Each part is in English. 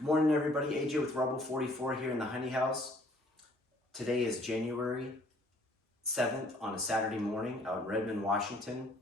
Good morning, everybody. AJ with REBELL44 here in the honey house. Today is January 7th on a Saturday morning out in Redmond, Washington.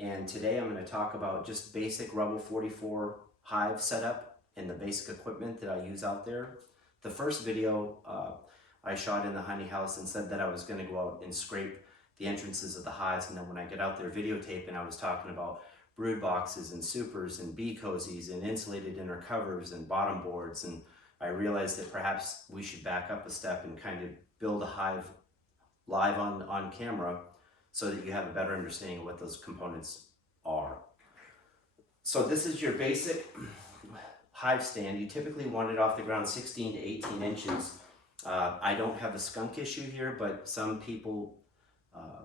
And today I'm going to talk about just basic REBELL44 hive setup and the basic equipment that I use out there. The first video I shot in the honey house and said that I was going to go out and scrape the entrances of the hives. And then when I get out there videotaping, I was talking about brood boxes and supers and bee cozies and insulated inner covers and bottom boards, and I realized that perhaps we should back up a step and kind of build a hive live on camera so that you have a better understanding of what those components are. So this is your basic hive stand. You typically want it off the ground 16 to 18 inches. I don't have a skunk issue here, but some people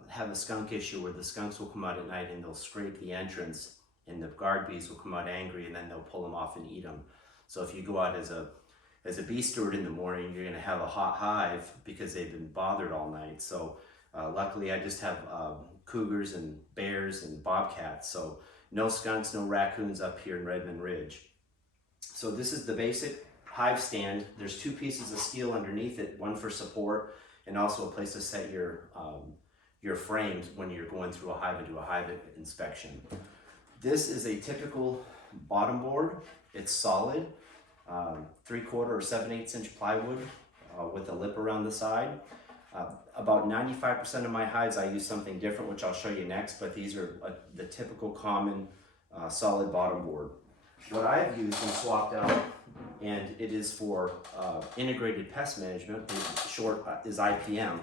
have a skunk issue where the skunks will come out at night and they'll scrape the entrance and the guard bees will come out angry and then they'll pull them off and eat them. So if you go out as a bee steward in the morning, you're going to have a hot hive because they've been bothered all night. So luckily I just have cougars and bears and bobcats. So no skunks, no raccoons up here in Redmond Ridge. So this is the basic hive stand. There's two pieces of steel underneath it, one for support and also a place to set your frames when you're going through a hive and do a hive inspection. This is a typical bottom board. It's solid, 3/4 or 7/8 inch plywood with a lip around the side. About 95% of my hives I use something different, which I'll show you next, but these are the typical common solid bottom board. What I've used and swapped out, and it is for integrated pest management, short is IPM,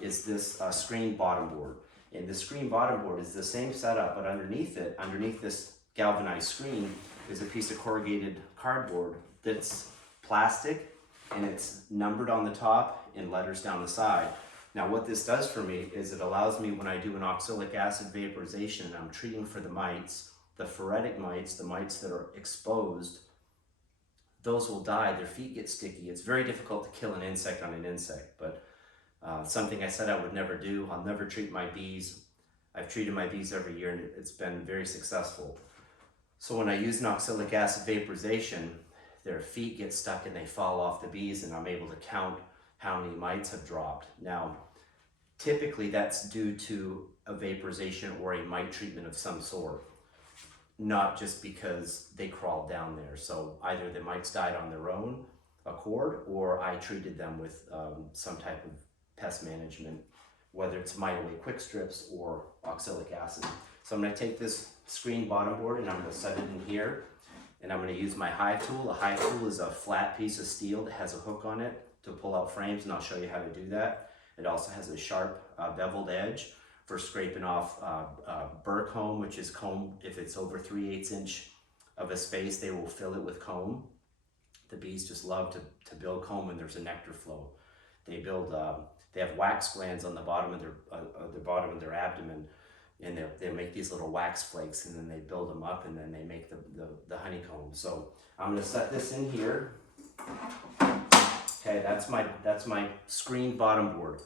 is this screen bottom board. And the screen bottom board is the same setup, but underneath it, underneath this galvanized screen, is a piece of corrugated cardboard that's plastic and it's numbered on the top and letters down the side. Now what this does for me is it allows me, when I do an oxalic acid vaporization and I'm treating for the mites, the phoretic mites, the mites that are exposed, those will die, their feet get sticky. It's very difficult to kill an insect on an insect, but something I said I would never do. I'll never treat my bees. I've treated my bees every year and it's been very successful. So when I use an oxalic acid vaporization, their feet get stuck and they fall off the bees and I'm able to count how many mites have dropped. Now, typically that's due to a vaporization or a mite treatment of some sort, not just because they crawled down there. So either the mites died on their own accord or I treated them with some type of pest management, whether it's mite away quick strips or oxalic acid. So I'm going to take this screen bottom board and I'm going to set it in here, and I'm going to use my hive tool. A hive tool is a flat piece of steel that has a hook on it to pull out frames, and I'll show you how to do that. It also has a sharp beveled edge for scraping off burr comb, which is comb. If it's over 3/8 inch of a space, they will fill it with comb. The bees just love to build comb when there's a nectar flow. They build they have wax glands on the bottom of their abdomen, and they'll make these little wax flakes, and then they build them up, and then they make the honeycomb. So I'm going to set this in here. Okay, that's my screen bottom board.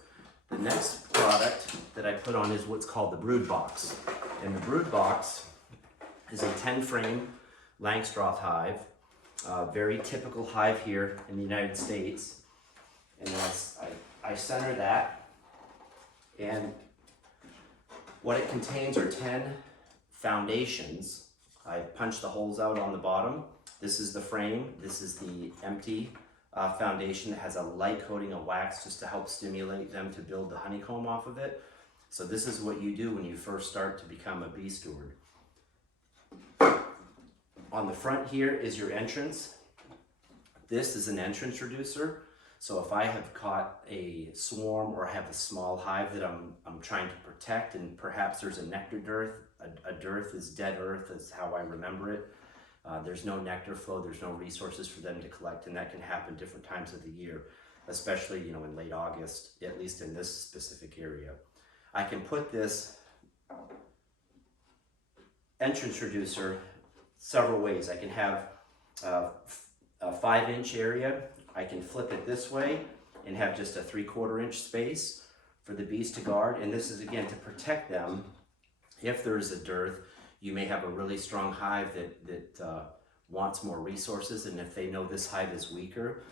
The next product that I put on is what's called the brood box, and the brood box is a 10-frame Langstroth hive, very typical hive here in the United States. And I center that, and what it contains are 10 foundations. I punch the holes out on the bottom. This is the frame. This is the empty foundation that has a light coating of wax just to help stimulate them to build the honeycomb off of it. So this is what you do when you first start to become a bee steward. On the front here is your entrance. This is an entrance reducer. So if I have caught a swarm or have a small hive that I'm trying to protect, and perhaps there's a nectar dearth, a dearth is dead earth is how I remember it. There's no nectar flow, there's no resources for them to collect, and that can happen different times of the year, especially in late August, at least in this specific area. I can put this entrance reducer several ways. I can have a 5-inch area. I can flip it this way and have just a 3/4 inch space for the bees to guard. And this is again to protect them. If there is a dearth, you may have a really strong hive that wants more resources, and if they know this hive is weaker,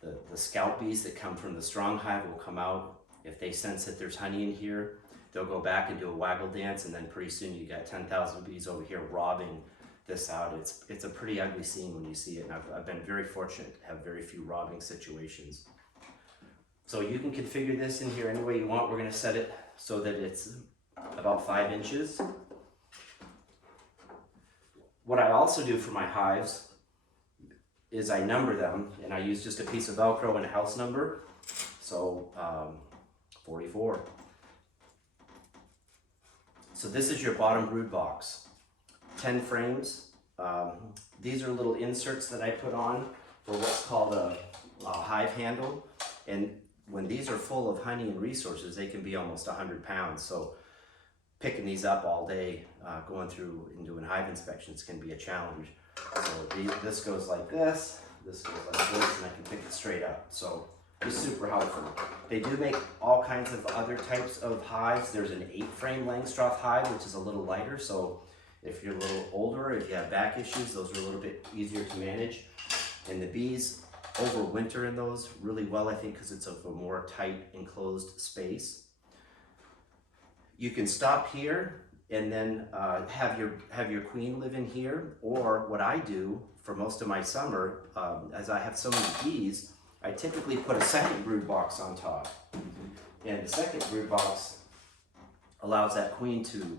the scout bees that come from the strong hive will come out. If they sense that there's honey in here, they'll go back and do a waggle dance, and then pretty soon you got 10,000 bees over here robbing this out. It's a pretty ugly scene when you see it, and I've been very fortunate to have very few robbing situations. So you can configure this in here any way you want. We're going to set it so that it's about 5 inches. What I also do for my hives is I number them, and I use just a piece of Velcro and a house number. So 44. So this is your bottom brood box. 10 frames. These are little inserts that I put on for what's called a hive handle. And when these are full of honey and resources, they can be almost 100 pounds. So picking these up all day, going through and doing hive inspections can be a challenge. So this goes like this goes like this, and I can pick it straight up. So it's super helpful. They do make all kinds of other types of hives. There's an 8-frame Langstroth hive, which is a little lighter. So if you're a little older, if you have back issues, those are a little bit easier to manage. And the bees overwinter in those really well, I think, because it's a more tight enclosed space. You can stop here and then have your queen live in here, or what I do for most of my summer, as I have so many bees, I typically put a second brood box on top. And the second brood box allows that queen to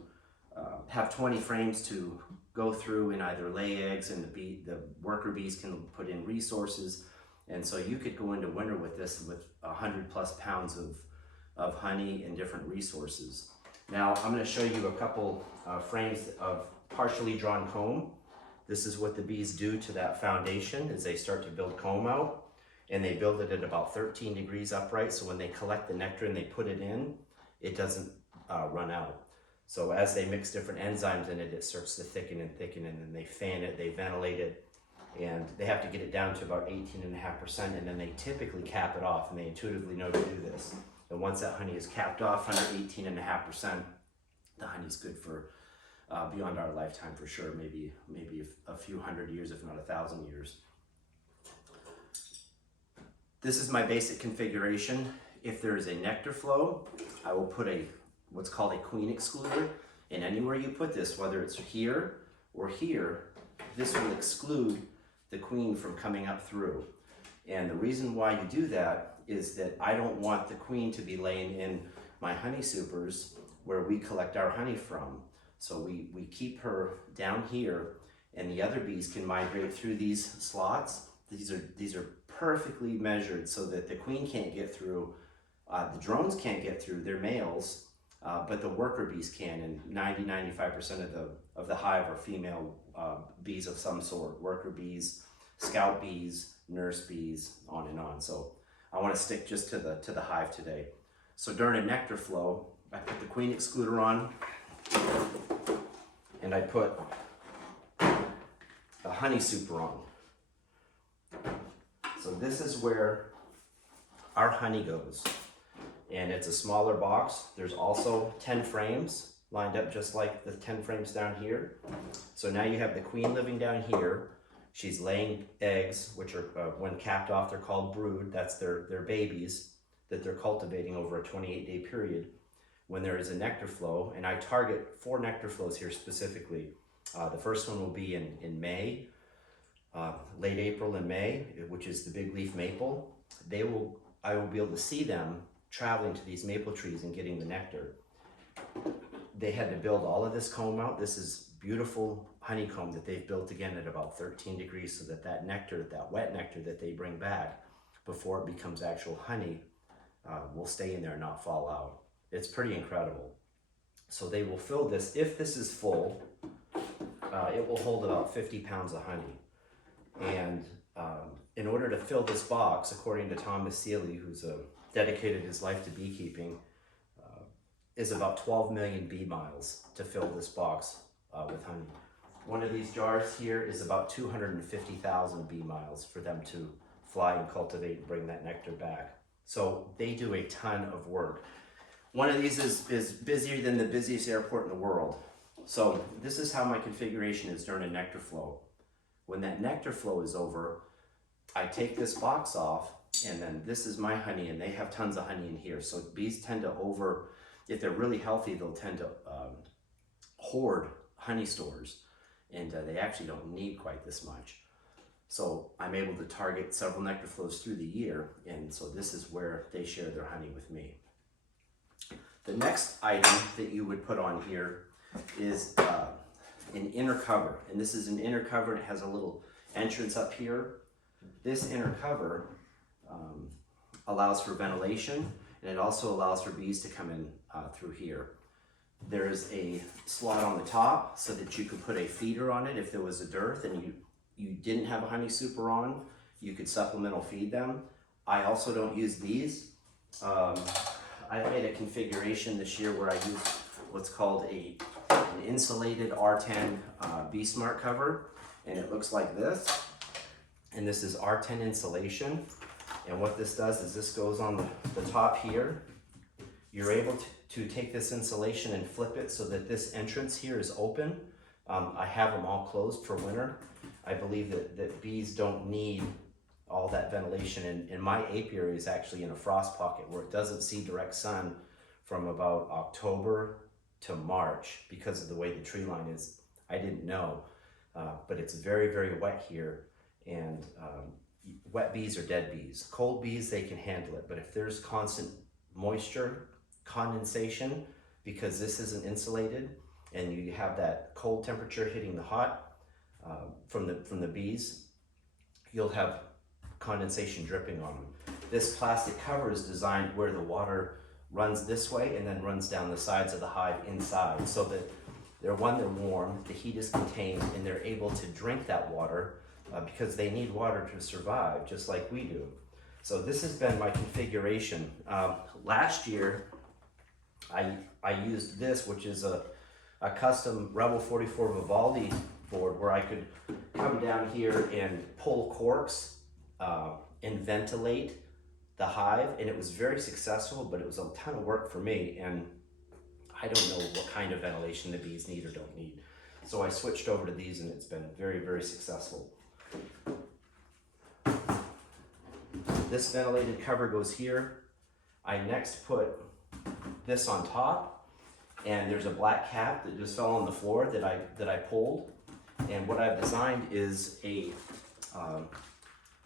have 20 frames to go through and either lay eggs, and the worker bees can put in resources. And so you could go into winter with this with 100+ pounds of honey and different resources. Now I'm going to show you a couple frames of partially drawn comb. This is what the bees do to that foundation as they start to build comb out. And they build it at about 13 degrees upright, so when they collect the nectar and they put it in, it doesn't run out. So as they mix different enzymes in it, it starts to thicken and thicken, and then they fan it, they ventilate it, and they have to get it down to about 18.5%, and then they typically cap it off, and they intuitively know to do this. And once that honey is capped off under 18.5%, the honey's good for beyond our lifetime for sure, maybe a few hundred years, if not 1,000 years. This is my basic configuration. If there is a nectar flow, I will put what's called a queen excluder, and anywhere you put this, whether it's here or here, this will exclude the queen from coming up through. And the reason why you do that is that I don't want the queen to be laying in my honey supers where we collect our honey from. So we keep her down here, and the other bees can migrate through these slots. These are perfectly measured so that the queen can't get through, the drones can't get through, they're males, but the worker bees can, and 90–95% of the hive are female bees of some sort, worker bees, scout bees, nurse bees, on and on. So I want to stick just to the hive today. So during a nectar flow, I put the queen excluder on, and I put the honey super on. So this is where our honey goes, and it's a smaller box. There's also 10 frames lined up just like the 10 frames down here. So now you have the queen living down here. She's laying eggs, which are, when capped off, they're called brood. That's their babies that they're cultivating over a 28-day period. When there is a nectar flow, and I target 4 nectar flows here specifically. The first one will be in May, late April and May, which is the big leaf maple. I will be able to see them traveling to these maple trees and getting the nectar. They had to build all of this comb out. This is beautiful honeycomb that they've built again at about 13 degrees, so that nectar, that wet nectar that they bring back before it becomes actual honey, will stay in there and not fall out. It's pretty incredible. So they will fill this, if this is full, it will hold about 50 pounds of honey. And in order to fill this box, according to Thomas Seeley, who's dedicated his life to beekeeping, is about 12 million bee miles to fill this box with honey. One of these jars here is about 250,000 bee miles for them to fly and cultivate and bring that nectar back. So they do a ton of work. One of these is busier than the busiest airport in the world. So this is how my configuration is during a nectar flow. When that nectar flow is over, I take this box off, and then this is my honey, and they have tons of honey in here. So bees tend to if they're really healthy, they'll tend to hoard honey stores, and they actually don't need quite this much. So I'm able to target several nectar flows through the year, and so this is where they share their honey with me. The next item that you would put on here is an inner cover, and this is an inner cover, and it has a little entrance up here. This inner cover allows for ventilation, and it also allows for bees to come in through here. There's a slot on the top so that you could put a feeder on it if there was a dearth and you didn't have a honey super on, you could supplemental feed them. I also don't use these. I made a configuration this year where I used what's called an insulated R10 Bee Smart cover, and it looks like this. And this is R10 insulation. And what this does is this goes on the top here. You're able to take this insulation and flip it so that this entrance here is open. I have them all closed for winter. I believe that bees don't need all that ventilation, and my apiary is actually in a frost pocket where it doesn't see direct sun from about October to March because of the way the tree line is. I didn't know, but it's very, very wet here, and wet bees are dead bees. Cold bees, they can handle it, but if there's constant moisture, condensation, because this isn't insulated, and you have that cold temperature hitting the hot from the bees, you'll have condensation dripping on them. This plastic cover is designed where the water runs this way and then runs down the sides of the hive inside, so that they're warm, the heat is contained, and they're able to drink that water because they need water to survive, just like we do. So this has been my configuration. Last year, I used this, which is a custom REBELL44 Vivaldi board where I could come down here and pull corks and ventilate the hive, and it was very successful, but it was a ton of work for me, and I don't know what kind of ventilation the bees need or don't need. So I switched over to these, and it's been very, very successful. This ventilated cover goes here. I next put this on top, and there's a black cap that just fell on the floor that I pulled. And what I've designed is an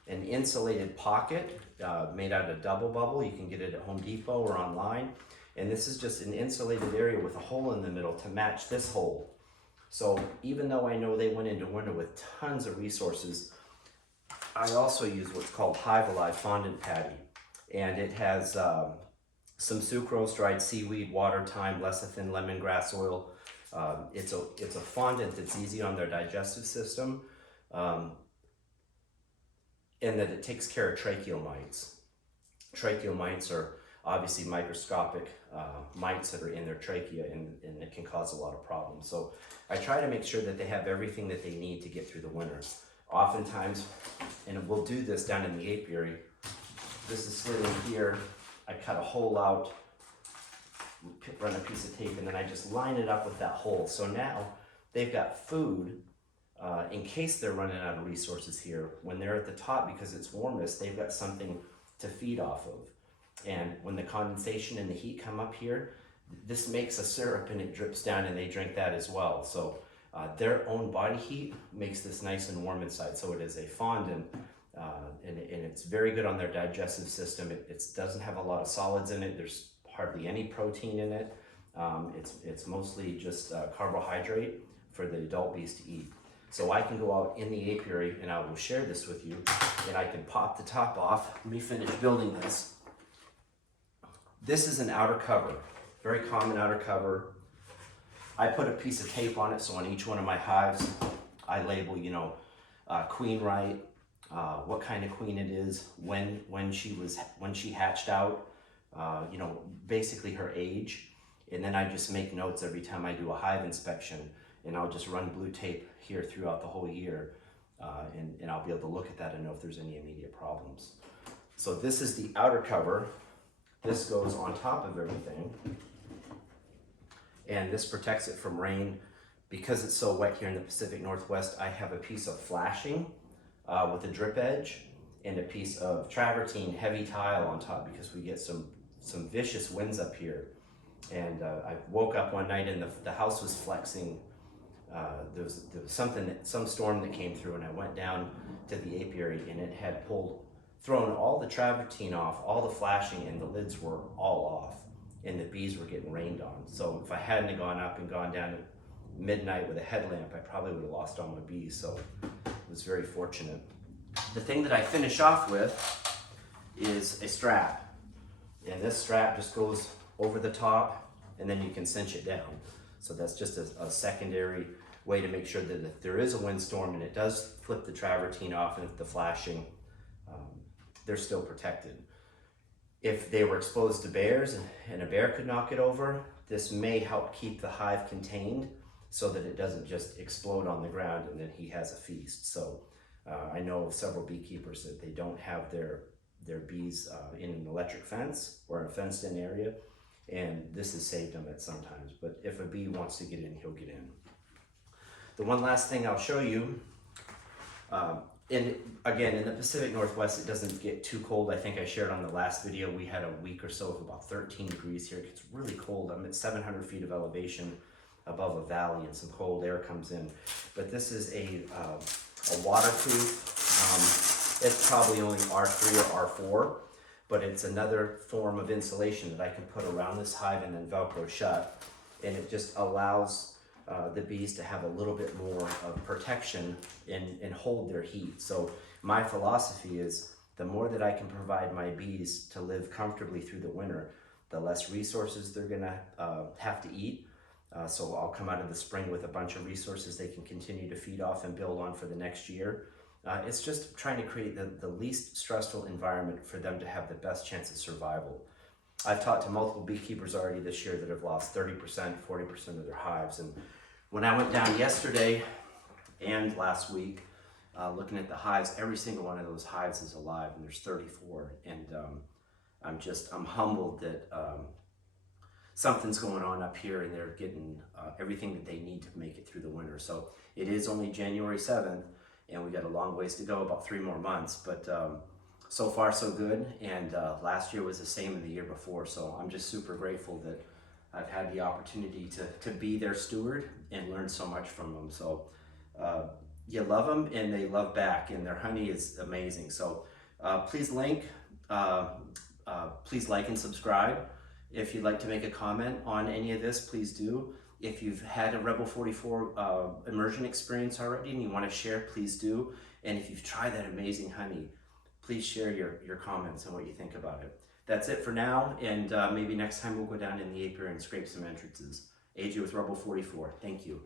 insulated pocket made out of double bubble. You can get it at Home Depot or online. And this is just an insulated area with a hole in the middle to match this hole. So even though I know they went into winter with tons of resources, I also use what's called Hive Alive Fondant Patty. And it has some sucrose, dried seaweed, water, thyme, lecithin, lemongrass oil. It's a fondant that's easy on their digestive system, and that it takes care of tracheal mites. Tracheal mites are obviously microscopic mites that are in their trachea, and it can cause a lot of problems. So I try to make sure that they have everything that they need to get through the winter. Oftentimes, and we'll do this down in the apiary, this is slid in here, I cut a hole out, run a piece of tape, and then I just line it up with that hole. So now they've got food in case they're running out of resources here. When they're at the top, because it's warmest, they've got something to feed off of. And when the condensation and the heat come up here, this makes a syrup and it drips down, and they drink that as well. So their own body heat makes this nice and warm inside. So it is a fondant, and it's very good on their digestive system. It doesn't have a lot of solids in it. There's hardly any protein in it. It's mostly just carbohydrate for the adult bees to eat. So I can go out in the apiary, and I will share this with you, and I can pop the top off. Let me finish building this. This is an outer cover, very common outer cover. I put a piece of tape on it, so on each one of my hives, I label, queen right, what kind of queen it is, when she hatched out, basically her age. And then I just make notes every time I do a hive inspection, and I'll just run blue tape here throughout the whole year, and I'll be able to look at that and know if there's any immediate problems. So this is the outer cover. This goes on top of everything, and this protects it from rain, because it's so wet here in the Pacific Northwest, I have a piece of flashing with a drip edge and a piece of travertine heavy tile on top because we get some vicious winds up here. And I woke up one night and the house was flexing. There was some storm that came through, and I went down to the apiary and it had thrown all the travertine off, all the flashing, and the lids were all off, and the bees were getting rained on. So if I hadn't gone up and gone down at midnight with a headlamp, I probably would have lost all my bees. So it was very fortunate. The thing that I finish off with is a strap, and this strap just goes over the top, and then you can cinch it down. So that's just a secondary way to make sure that if there is a windstorm and it does flip the travertine off and the flashing, they're still protected. If they were exposed to bears and a bear could knock it over, this may help keep the hive contained so that it doesn't just explode on the ground and then he has a feast. So I know of several beekeepers that they don't have their bees in an electric fence or in a fenced in area, and this has saved them at sometimes. But if a bee wants to get in, he'll get in. The one last thing I'll show you, and again, in the Pacific Northwest, it doesn't get too cold. I think I shared on the last video, we had a week or so of about 13 degrees here. It gets really cold. I'm at 700 feet of elevation above a valley, and some cold air comes in. But this is a waterproof, it's probably only R3 or R4, but it's another form of insulation that I can put around this hive and then Velcro shut, and it just allows the bees to have a little bit more of protection and hold their heat. So my philosophy is the more that I can provide my bees to live comfortably through the winter, the less resources they're gonna have to eat. So I'll come out of the spring with a bunch of resources they can continue to feed off and build on for the next year. It's just trying to create the least stressful environment for them to have the best chance of survival. I've talked to multiple beekeepers already this year that have lost 30%, 40% of their hives. And when I went down yesterday and last week, looking at the hives, every single one of those hives is alive, and there's 34. And I'm humbled that something's going on up here and they're getting everything that they need to make it through the winter. So it is only January 7th, and we got a long ways to go, about 3 more months, but so far so good. And last year was the same in the year before, so I'm just super grateful that I've had the opportunity to be their steward and learn so much from them. So you love them and they love back, and their honey is amazing. So please like and subscribe. If you'd like to make a comment on any of this, please do. If you've had a REBEL44 immersion experience already and you want to share, please do. And if you've tried that amazing honey, please share your comments and what you think about it. That's it for now, and maybe next time we'll go down in the apiary and scrape some entrances. AJ with REBEL44, thank you.